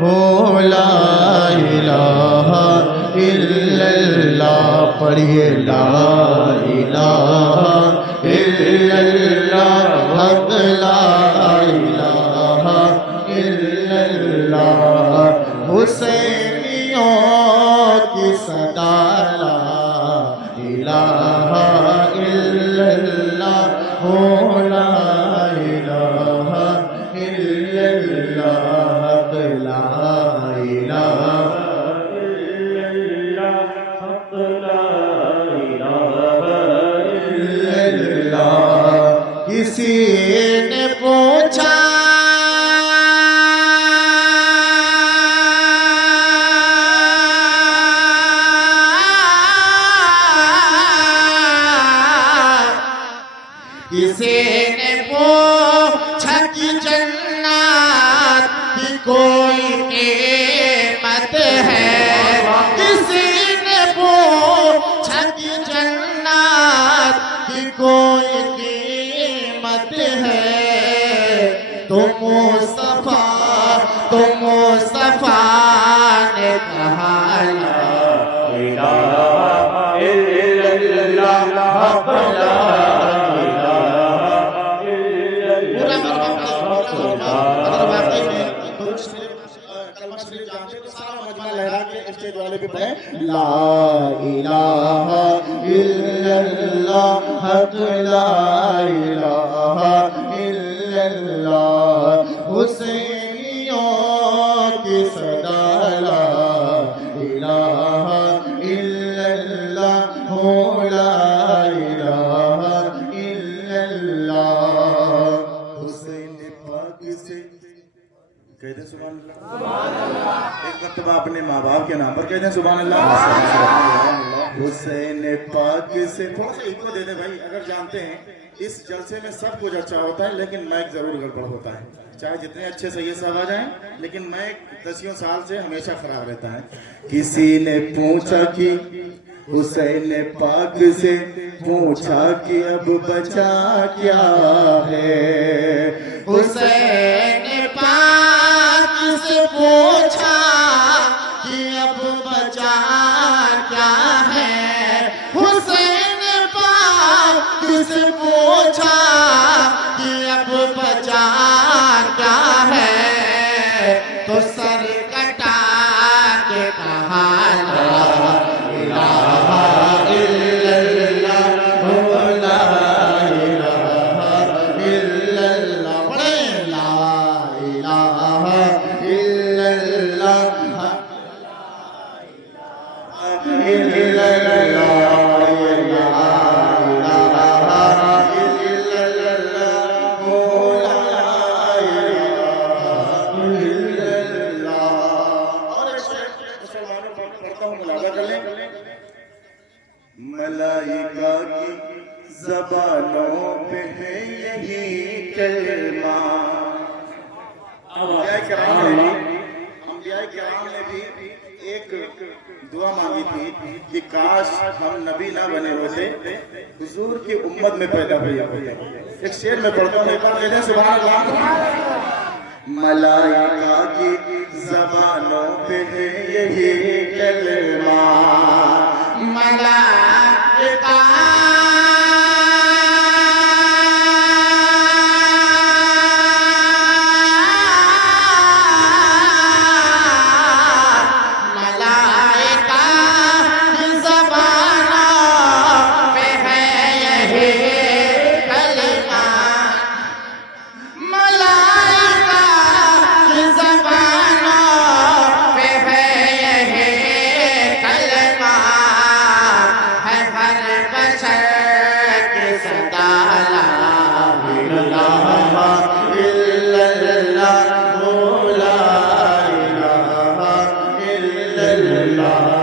हो ला इलाहा इल्लल्लाह पढ़िए ला इलाहा इल्लल्लाह हक ला इलाहा इल्लल्लाह हुसैनियों की सदा ला इलाहा इल्लल्लाह हो ला इलाहा इल्लल्लाह हक ला इलाहा इल्लल्लाह हक ला इलाहा इल्लल्लाह किसी ने पूछा किसी ने पूछा कि जन्नत की कोई कीमत है किसी ने पूछा कि जन्नत की कोई कीमत है तो मुस्तफा ने कहा ला इलाहा इल्लल्लाह ला स्टेज वाले भी पढ़े ला इलाहा इल्लल्लाह हक ला इलाहा इल्लल्लाह हुसैनियों की सदा ला इलाहा इल्लल्लाह हो ला इलाहा इल्लल्लाह हुसैन पाक से कहते सुभान अल्लाह एक मर्तबा अपने माँ बाप के नाम पर कहते हैं सुभान अल्लाह हुसैन पाक से थोड़ा सा इको दे दे भाई अगर जानते हैं इस जलसे में सब कुछ अच्छा होता है लेकिन माइक जरूर गड़बड़ होता है चाहे जितने अच्छे सैयद साहब आ जाएं लेकिन माइक दसियों साल से हमेशा खराब रहता है किसी ने पूछा कि हुसैन पाक से पूछा कि अब बचा क्या है हुसैन पाक से पूछा कि अब बचा क्या है हुसैन पाक से पूछा कि अब बचा क्या है तो सर कटा के कहा ला इलाहा इल्लल्लाह हो ला इलाहा इल्लल्लाह पढ़े ला इलाहा इल्लल्लाह मलाइका की ज़बानों पे है यही कलमा अंबिया किराम ने भी एक दुआ मांगी थी कि काश हम नबी ना बने होते हुजूर की उम्मत में पैदा हुए होते एक शेर में पढ़ता हूँ एक बार कहते हैं सुभान अल्लाह मलाइका की ज़बानों पे है यही कलमा मलाइका इल्लल्लाह